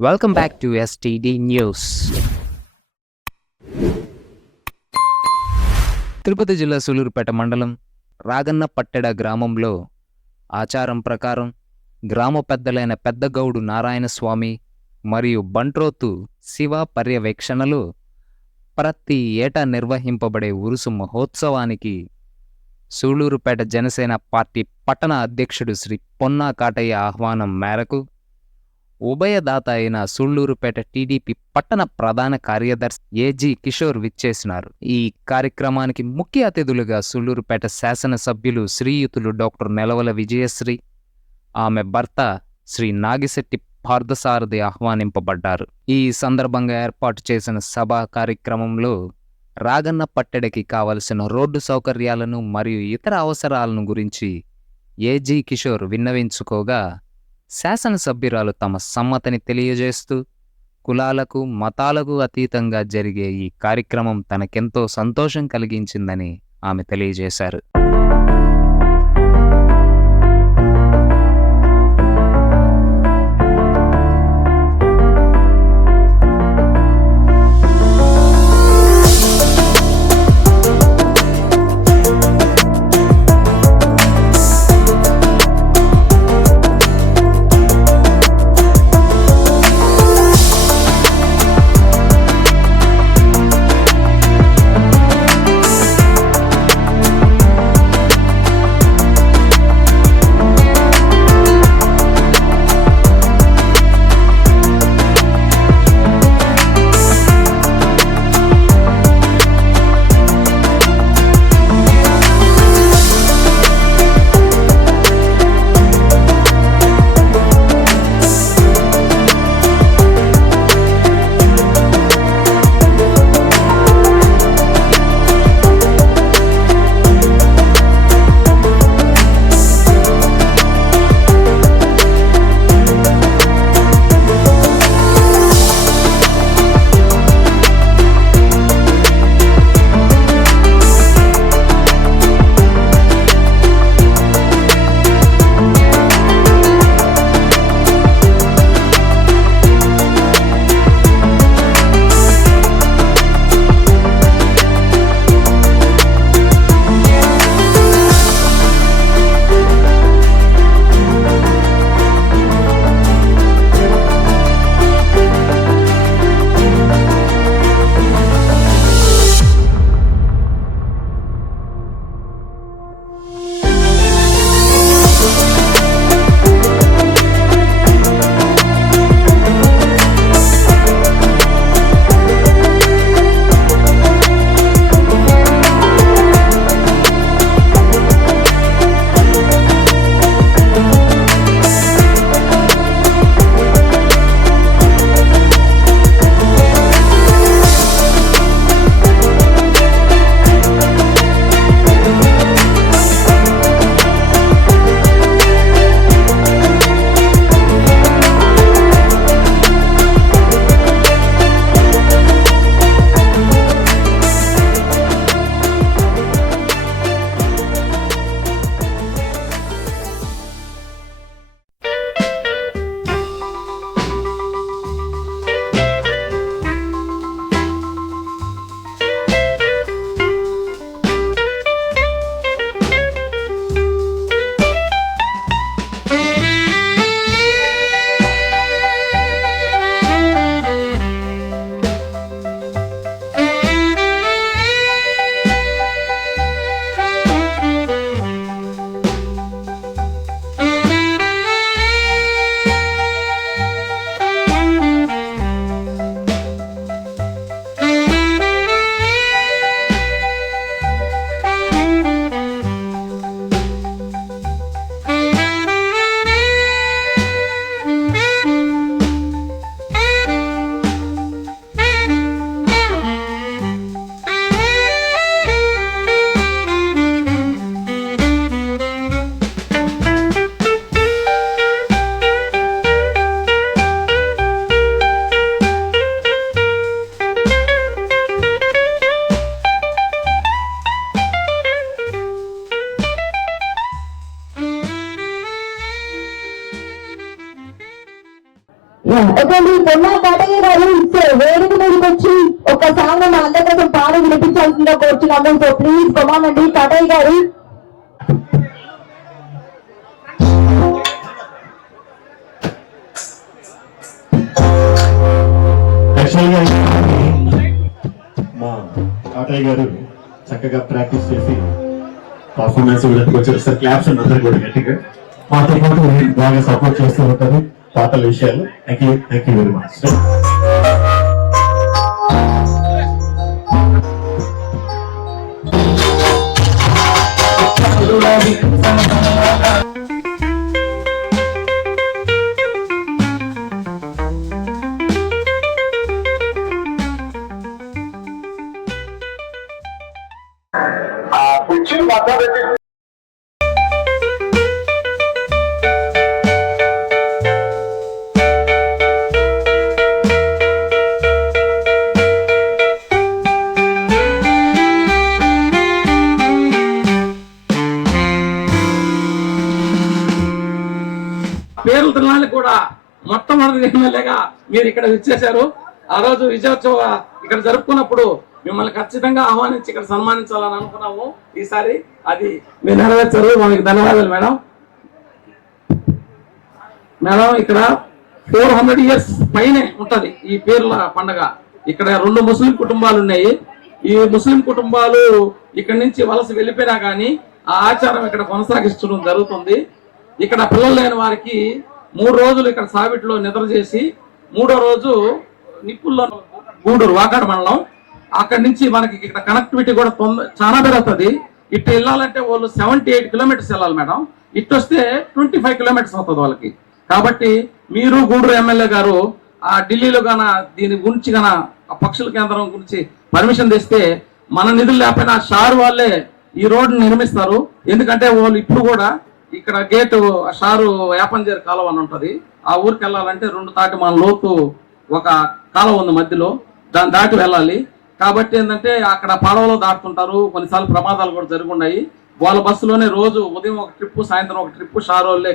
Welcome back to STD news. Tirupati జిల్లా సూలూరుపేట మండలం రాగన్నపట్టెడ గ్రామంలో ఆచారం ప్రకారం గ్రామ పెద్దలైన పెద్దగౌడు నారాయణస్వామి మరియు బంట్రోతు శివ పర్యవేక్షణలో ప్రతి ఏటా నిర్వహింపబడే ఉరుసు మహోత్సవానికి సూలూరుపేట జనసేన పార్టీ పట్టణ అధ్యక్షుడు శ్రీ పొన్నా కాటయ్య ఆహ్వానం మేరకు ఉభయదాత అయిన సూళ్లూరుపేట టీడీపీ పట్టణ ప్రధాన కార్యదర్శి ఏజీ కిషోర్ విచ్చేసినారు. ఈ కార్యక్రమానికి ముఖ్య అతిథులుగా సూళ్లూరుపేట శాసనసభ్యులు శ్రీయుతులు డాక్టర్ నెలవల విజయశ్రీ, ఆమె భర్త శ్రీ నాగిశెట్టి పార్థసారథి ఆహ్వానింపబడ్డారు. ఈ సందర్భంగా ఏర్పాటు చేసిన సభా కార్యక్రమంలో రాగన్నపట్టెడకి కావలసిన రోడ్డు సౌకర్యాలను మరియు ఇతర అవసరాలను గురించి ఏజీ కిషోర్ విన్నవించుకోగా శాసనసభ్యురాలు తమ సమ్మతిని తెలియజేస్తూ కులాలకు మతాలకు అతీతంగా జరిగే ఈ కార్యక్రమం తనకెంతో సంతోషం కలిగించిందని ఆమె తెలియజేశారు. కొన్నా కటయ్య గారు ఇచ్చే వేదిక మీదకి వచ్చి ఒక సాంగ్ మా అందరి కోసం పాడి వినిపించాల్సిందిగా కోరుచున్నాము. సో ప్లీజ్ కొమానండి కటయ్య గారు. మా కాటయ్య గారు చక్కగా ప్రాక్టీస్ చేసి పర్ఫార్మెన్స్ వచ్చారు సార్. క్లాప్స్ అందరూ కూడా గట్టిగా మాతో పాటు బాగా సపోర్ట్ చేస్తూ ఉంటారు పాటల విషయాలు. Thank you very much. పేర్ల తిరణాలకు కూడా మొట్టమొదటి ఎమ్మెల్యేగా మీరు ఇక్కడ వచ్చేసారు. ఆ రోజు విజయోత్సవ ఇక్కడ జరుపుకున్నప్పుడు మిమ్మల్ని ఖచ్చితంగా ఆహ్వానించి ఇక్కడ సన్మానించాలని అనుకున్నాము. ఈసారి అది మీరు నెరవేర్చారు. మనకి ధన్యవాదాలు మేడం. మేడం ఇక్కడ 400 years పైనే ఉంటది ఈ పేర్ల పండగ. ఇక్కడ 2 ముస్లిం కుటుంబాలు ఉన్నాయి. ఈ ముస్లిం కుటుంబాలు ఇక్కడ నుంచి వలస వెళ్ళిపోయినా కానీ ఆ ఆచారం ఇక్కడ కొనసాగిస్తడం జరుగుతుంది. ఇక్కడ పిల్లలు లేని వారికి 3 రోజులు ఇక్కడ సావిట్లో నిద్ర చేసి 3వ రోజు నిప్పుల్లో గూడూరు వాకాడ మండలం అక్కడి నుంచి మనకి ఇక్కడ కనెక్టివిటీ కూడా చాలా పెరుగుతుంది. ఇటు వెళ్ళాలంటే వాళ్ళు 78 kilometers వెళ్ళాలి మేడం. ఇటు వస్తే 25 kilometers అవుతుంది వాళ్ళకి. కాబట్టి మీరు గూడూరు ఎమ్మెల్యే గారు ఆ ఢిల్లీలో గాన దీని గురించి గాన ఆ పక్షుల కేంద్రం గురించి పర్మిషన్ తెస్తే మన నిధులు లేకపోయినా షారు వాళ్ళే ఈ రోడ్డు నిర్మిస్తారు. ఎందుకంటే వాళ్ళు ఇప్పుడు కూడా ఇక్కడ గేటు షారు యాపంజేరు కాలువ అని ఉంటది. ఆ ఊరికి వెళ్ళాలంటే 2 తాటిమాల లోతు ఒక కాలువ ఉంది మధ్యలో, దాన్ని దాటి వెళ్ళాలి. కాబట్టి ఏంటంటే అక్కడ పడవలో దాటుతుంటారు. కొన్నిసార్లు ప్రమాదాలు కూడా జరుగున్నాయి. వాళ్ళ బస్సులోనే రోజు ఉదయం ఒక ట్రిప్పు సాయంత్రం ఒక ట్రిప్పు షారు వాళ్ళే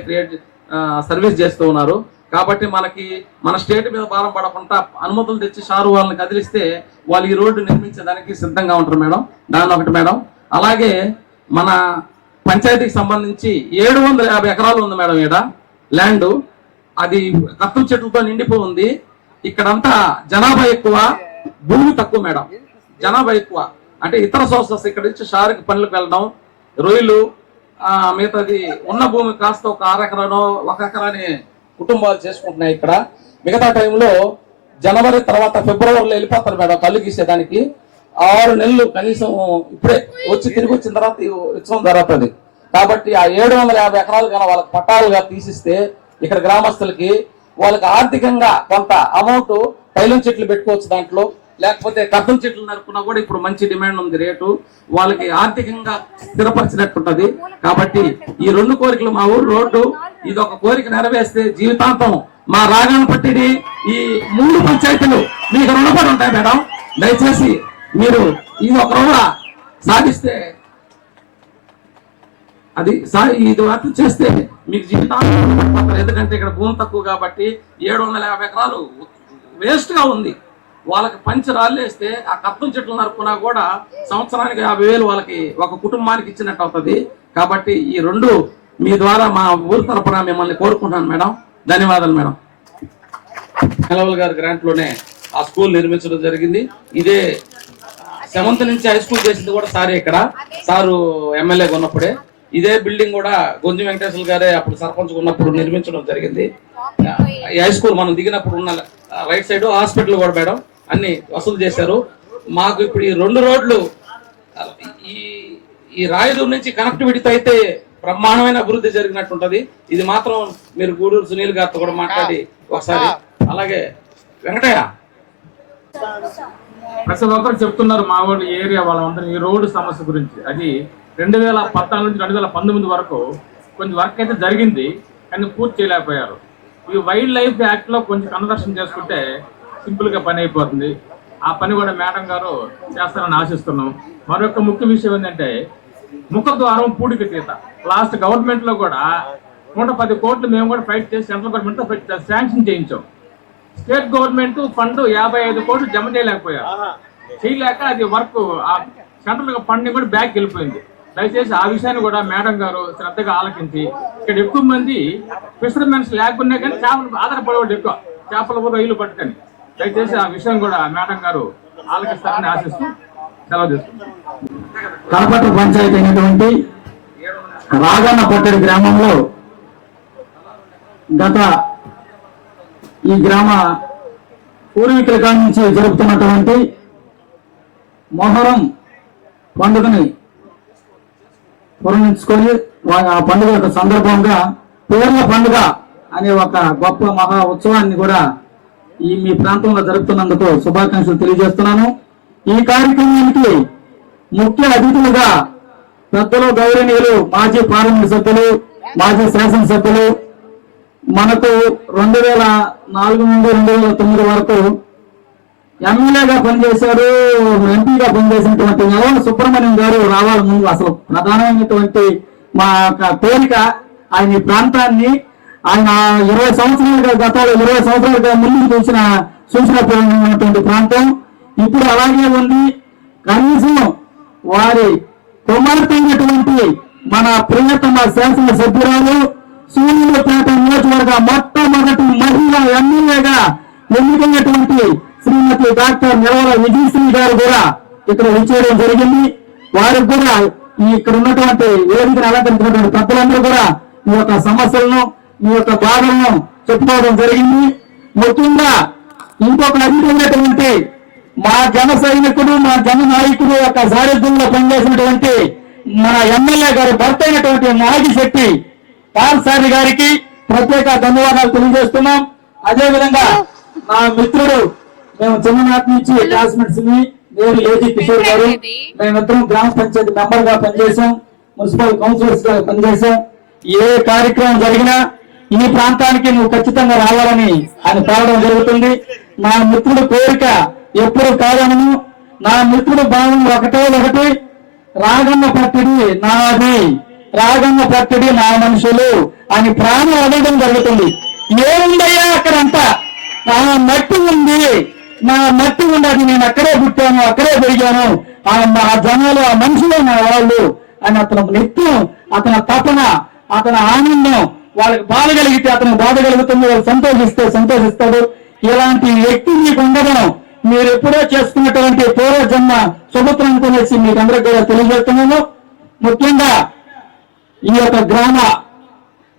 సర్వీస్ చేస్తూ ఉన్నారు. కాబట్టి మనకి మన స్టేట్ మీద భారం పడకుండా అనుమతులు తెచ్చి షారు వాళ్ళని కదిలిస్తే వాళ్ళు ఈ రోడ్డు నిర్మించడానికి సిద్ధంగా ఉంటారు మేడం. దాని ఒకటి మేడం. అలాగే మన పంచాయతీకి సంబంధించి 750 ఎకరాలు ఉంది మేడం. ఈడ ల్యాండ్ అది కత్తుల చెట్లతో నిండిపోయి ఉంది. ఇక్కడంతా జనాభా ఎక్కువ, భూమి తక్కువ మేడం. జనాభా ఎక్కువ అంటే ఇతర సోర్సెస్ ఇక్కడ నుంచి షారుకి పనులకు వెళ్ళడం, రొయ్యలు మిగతాది ఉన్న భూమి కాస్త ఒక 1 ఎకరానో 1 ఎకరాని కుటుంబాలు చేసుకుంటున్నాయి ఇక్కడ. మిగతా టైంలో జనవరి తర్వాత ఫిబ్రవరిలో వెళ్ళిపోతారు మేడం కళ్ళు గీసేదానికి. 6 నెలలు కనీసం ఇప్పుడే వచ్చి తిరిగి వచ్చిన తర్వాత ఉత్సవం జరుగుతుంది. కాబట్టి ఆ 750 ఎకరాలు కన్నా వాళ్ళకి పట్టాలుగా తీసిస్తే ఇక్కడ గ్రామస్తులకి వాళ్ళకి ఆర్థికంగా కొంత అమౌంట్ తైలం చెట్లు పెట్టుకోవచ్చు దాంట్లో, లేకపోతే కర్తం చెట్లు నరుకున్నా కూడా ఇప్పుడు మంచి డిమాండ్ ఉంది రేటు. వాళ్ళకి ఆర్థికంగా స్థిరపరిచినట్టుంటది. కాబట్టి ఈ 2 కోరికలు మా ఊరు రోడ్డు ఇది ఒక కోరిక నెరవేస్తే జీవితాంతం మా రాగన్నపట్టిని ఈ 3 పంచాయతీలు మీకు రుణపడి ఉంటాయి మేడం. దయచేసి మీరు ఇది ఒక రోజు సాధిస్తే అది ఇది వర్క్ చేస్తే మీకు జీవితాంతం. ఎందుకంటే ఇక్కడ భూమి తక్కువ కాబట్టి 750 ఎకరాలు వేస్ట్ గా ఉంది. వాళ్ళకి పంచి రాళ్ళేస్తే ఆ కత్తం చెట్లు నరుకున్నా కూడా సంవత్సరానికి 50,000 వాళ్ళకి ఒక కుటుంబానికి ఇచ్చినట్టు అవుతుంది. కాబట్టి ఈ 2 మీ ద్వారా మా ఊరు తరపున మిమ్మల్ని కోరుకుంటున్నాను మేడం. ధన్యవాదాలు మేడం. నెలవల్ గారి గ్రాంట్ లోనే ఆ స్కూల్ నిర్మించడం జరిగింది. ఇదే 7th నుంచి హై స్కూల్ చేసింది కూడా సారే. ఇక్కడ సారు ఎమ్మెల్యేగా ఉన్నప్పుడే ఇదే బిల్డింగ్ కూడా గొంజి వెంకటేశ్వర గారే అప్పుడు సర్పంచ్ ఉన్నప్పుడు నిర్మించడం జరిగింది. హై స్కూల్ మనం దిగినప్పుడు ఉన్న రైట్ సైడ్ హాస్పిటల్ కూడా మేడం అన్ని వసూలు చేశారు. మాకు ఇప్పుడు ఈ 2 రోడ్లు ఈ రాయదూరు నుంచి కనెక్టివిటీతో అయితే బ్రహ్మాండమైన అభివృద్ధి జరిగినట్టుంటది. ఇది మాత్రం మీరు గూడూరు సునీల్ గారితో కూడా మాట్లాడి ఒకసారి. అలాగే వెంకటయ్య ప్రతి ఒక్కరు చెప్తున్నారు మా ఊళ్ళో ఏరియా వాళ్ళందరూ ఈ రోడ్డు సమస్య గురించి. అది 2014 నుంచి 2019 వరకు కొంచెం వర్క్ అయితే జరిగింది, కానీ పూర్తి చేయలేకపోయారు. ఈ వైల్డ్ లైఫ్ యాక్ట్ లో కొంచెం కన్వర్షన్ చేసుకుంటే సింపుల్ గా పని అయిపోతుంది. ఆ పని కూడా మేడం గారు చేస్తారని ఆశిస్తున్నాం. మరొక ముఖ్య విషయం ఏంటంటే ముఖ ద్వారం పూడికి తీత. లాస్ట్ గవర్నమెంట్ లో కూడా 110 కోట్లు మేము కూడా ఫైట్ చేసి సెంట్రల్ గవర్నమెంట్ తో శాంక్షన్ చేయించాం. స్టేట్ గవర్నమెంట్ ఫండ్ 55 కోట్లు జమ చేయలేకపోయారు. చేయలేక అది వర్క్ ఆ సెంట్రల్ ఫండ్ కూడా బ్యాక్ వెళ్ళిపోయింది. దయచేసి ఆ విషయాన్ని కూడా మేడం గారు శ్రద్ధగా ఆలకించి, ఇక్కడ ఎక్కువ మంది ఫిషర్మెన్స్ లేకున్నా కానీ చేపలు ఆధారపడేవాళ్ళు ఎక్కువ, చేపల రొయ్యలు పట్టుకొని. దయచేసి ఆ విషయం కూడా మేడం గారు ఆలకిస్తారని ఆశిస్తూ సెలవు తీసుకుంటాం. కడపట్ల పంచాయతీ అయినటువంటి రాగన్న పట్టడి గ్రామంలో గత ఈ గ్రామ పూర్వీకుల కాడి నుంచి జరుపుతున్నటువంటి మొహరం పండుగని పురమించుకొని ఆ పండుగ యొక్క సందర్భంగా పేర్ల పండుగ అనే ఒక గొప్ప మహా ఉత్సవాన్ని కూడా ఈ మీ ప్రాంతంలో జరుపుతున్నందుకు శుభాకాంక్షలు తెలియజేస్తున్నాను. ఈ కార్యక్రమానికి ముఖ్య అతిథులుగా పెద్దలు గౌరవనీయులు మాజీ పార్లమెంట్ సభ్యులు, మాజీ శాసనసభ్యులు, మనకు 2004 నుండి 2009 వరకు ఎమ్మెల్యేగా పనిచేశారు, ఎంపీగా పనిచేసినటువంటి యలవల సుబ్రహ్మణ్యం గారు రావాలి. ముందు అసలు ప్రధానమైనటువంటి మా కోరిక ఆయన ఈ ప్రాంతాన్ని ఆయన 20 సంవత్సరాలుగా గతంలో 20 సంవత్సరాలుగా ముందుకు చూసినటువంటి ప్రాంతం ఇప్పుడు అలాగే ఉంది. కనీసం వారి కుమార్తె అయినటువంటి మన ప్రియతమ శాసన సభ్యురాలు సూర్యులపేట నియోజకవర్గ మొట్టమొదటి మహిళా ఎమ్మెల్యేగా ఎన్నికైనటువంటి శ్రీమతి డాక్టర్ నిలవల విజయశ్రీ గారు కూడా ఇక్కడ విచ్చేయడం జరిగింది. వారికి కూడా ఇక్కడ ఉన్నటువంటి వేదికను అలంకరించినటువంటి పెద్దలందరూ కూడా మీ యొక్క సమస్యలను, మీ యొక్క బాధలను చెప్పుకోవడం జరిగింది. ముఖ్యంగా ఇంకొక అధికమైనటువంటి మా జన సైనికుడు, మా జన నాయకుడు యొక్క సారథ్యంలో పనిచేసినటువంటి మన ఎమ్మెల్యే గారి భర్త అయినటువంటి నాగిశెట్టి పాల్సారి గారికి ప్రత్యేక ధన్యవాదాలు తెలియజేస్తున్నాం. అదేవిధంగా నా మిత్రుడు, మేము చిన్ననాటి నుంచి క్లాస్మేట్స్ నేను ఏజీ కిషోర్ గారు, మేమిద్దరం గ్రామ పంచాయతీ మెంబర్ గా పనిచేశాం, మున్సిపల్ కౌన్సిలర్స్ గా పనిచేశాం. ఏ కార్యక్రమం జరిగినా ఈ ప్రాంతానికి నువ్వు ఖచ్చితంగా రావాలని ఆయన కోరడం జరుగుతుంది. నా మిత్రుడు కోరిక ఎప్పుడు కాదనను. నా మిత్రుడు భావం ఒకటి, రాగన్న పట్టడి నాది, రాగన్న పట్టడి నా మనుషులు అని ప్రాణం అడగడం జరుగుతుంది. ఏముందయ్యా అక్కడంతా? నా మట్టి ఉంది, నా మట్టి ఉండదు, నేను అక్కడే పుట్టాను, అక్కడే పెరిగాను, ఆ జనాలు, ఆ మనుషులు నా వాళ్ళు అని అతను నిత్యం, అతని తపన, అతని ఆనందం, వాళ్ళకి బాధ కలిగితే అతనికి బాధ కలుగుతుంది, వాళ్ళు సంతోషిస్తే సంతోషిస్తాడు. ఇలాంటి వ్యక్తి మీకు ఉండడం మీరు ఎప్పుడో చేసుకున్నటువంటి పూర్వజన్మ శుభత్రం అనేసి మీకు అందరికీ కూడా తెలియజేస్తున్నాను. ముఖ్యంగా ఈ యొక్క గ్రామ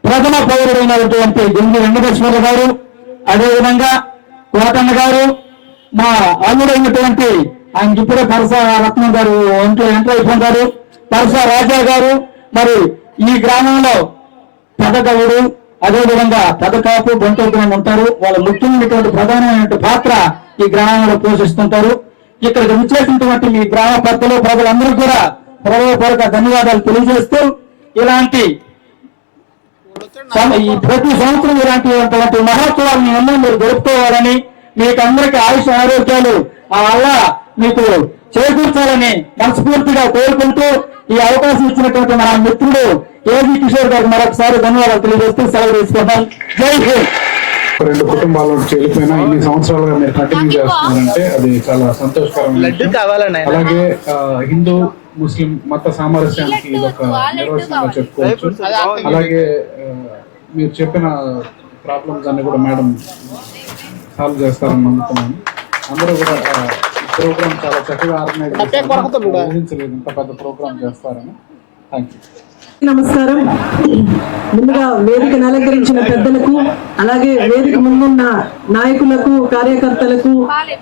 ప్రథమ పౌరుడైనటువంటి గుండి వెంకటేశ్వర గారు, అదేవిధంగా కోటన్న గారు, మా అల్లుడైనటువంటి ఆయనకి ఇప్పుడే పరస రత్నం గారు ఎంటర్ అయిపోతారు, పరస రాజా గారు, మరి ఈ గ్రామంలో పెదగవుడు, అదేవిధంగా పెదకాపు, బొంటోగ్రం ఉంటారు. వాళ్ళ ముఖ్యమైనటువంటి ప్రధానమైనటువంటి పాత్ర ఈ గ్రామంలో పోషిస్తుంటారు. ఇక్కడికి విచ్చేసినటువంటి మీ గ్రామ పెద్దలు, ప్రజలందరూ కూడా హృదయపూర్వక ధన్యవాదాలు తెలియజేస్తూ, ఇలాంటి ఈ ప్రతి సంవత్సరం ఇలాంటి మహోత్సవాలను ఎన్నో మీరు జరుపుకోవాలని, మీకు అందరికీ ఆయుష ఆరోగ్యాలు ఆ వల్ల మీకు చేకూర్చాలని మనస్ఫూర్తిగా కోరుకుంటూ ఈ అవకాశం ఇచ్చినటువంటి మన మిత్రుడు ఏజీ కిషోర్ గారికి మరొకసారి ధన్యవాదాలు తెలియజేస్తూ సెలవు తీసుకుంటాం. జై హింద్. 2 కుటుంబాల నుంచి వెళ్ళిపోయినా ఇన్ని సంవత్సరాలుగా మీరు కంటిన్యూ చేస్తున్నారంటే అది చాలా సంతోషకరమైన. అలాగే హిందూ ముస్లిం మత సామరస్యానికి ఇది ఒక నిర్వచనంగా చెప్పుకోవచ్చు. అలాగే మీరు చెప్పిన ప్రాబ్లమ్స్ అన్ని కూడా మేడం సాల్వ్ చేస్తారని నమ్ముతున్నాను. అందరూ కూడా ప్రోగ్రామ్ చాలా చక్కగా ఆర్గనైజ్ చేస్తారు. ఊహించలేదు ఇంత పెద్ద ప్రోగ్రామ్ చేస్తారని. Thank you. నమస్కారం. ముందుగా వేదికను అలంకరించిన పెద్దలకు, అలాగే వేదిక ముందున్న నాయకులకు, కార్యకర్తలకు,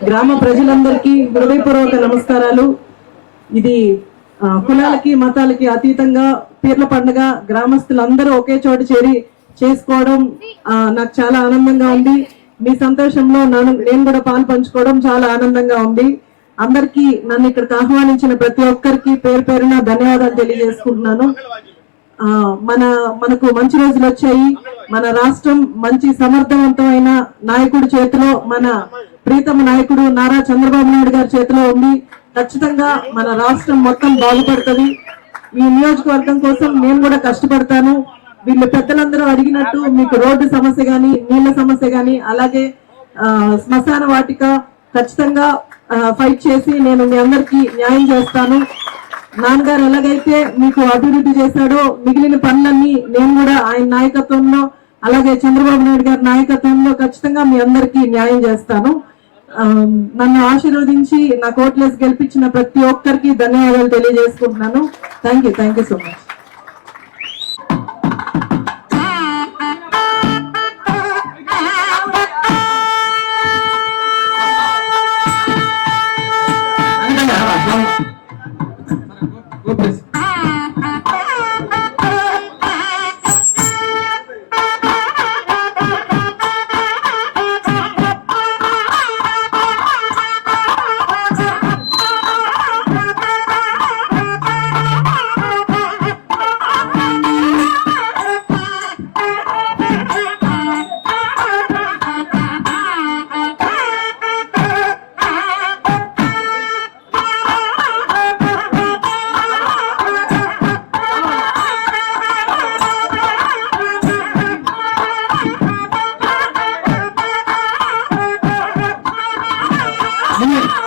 గ్రామ ప్రజలందరికీ హృదయపూర్వక నమస్కారాలు. ఇది కులాలకి మతాలకి అతీతంగా పీర్ల పండుగ గ్రామస్తులందరూ ఒకే చోట చేరి చేసుకోవడం నాకు చాలా ఆనందంగా ఉంది. మీ సంతోషంలో నేను కూడా పాలు పంచుకోవడం చాలా ఆనందంగా ఉంది. అందరికీ నన్ను ఇక్కడికి ఆహ్వానించిన ప్రతి ఒక్కరికి పేరు పేరున ధన్యవాదాలు తెలియజేసుకుంటున్నాను. మనకు మంచి రోజులు వచ్చాయి. మన రాష్ట్రం మంచి సమర్థవంతమైన నాయకుడి చేతిలో, మన ప్రీతమ నాయకుడు నారా చంద్రబాబు నాయుడు గారి చేతిలో ఉంది. ఖచ్చితంగా మన రాష్ట్రం మొత్తం బాగుపడుతుంది. ఈ నియోజకవర్గం కోసం నేను కూడా కష్టపడతాను. వీళ్ళు పెద్దలందరూ అడిగినట్టు మీకు రోడ్డు సమస్య గాని, నీళ్ల సమస్య గాని, అలాగే శ్మశాన వాటిక ఖచ్చితంగా ఫైట్ చేసి నేను మీ అందరికీ న్యాయం చేస్తాను. నాన్నగారు ఎలాగైతే మీకు అభివృద్ధి చేశాడో మిగిలిన పనులన్నీ నేను కూడా ఆయన నాయకత్వంలో అలాగే చంద్రబాబు నాయుడు గారి నాయకత్వంలో ఖచ్చితంగా మీ అందరికీ న్యాయం చేస్తాను. నన్ను ఆశీర్వదించి నా కోట్లేసి గెలిపించిన ప్రతి ఒక్కరికి ధన్యవాదాలు తెలియజేసుకుంటున్నాను. Thank you so much. ముందు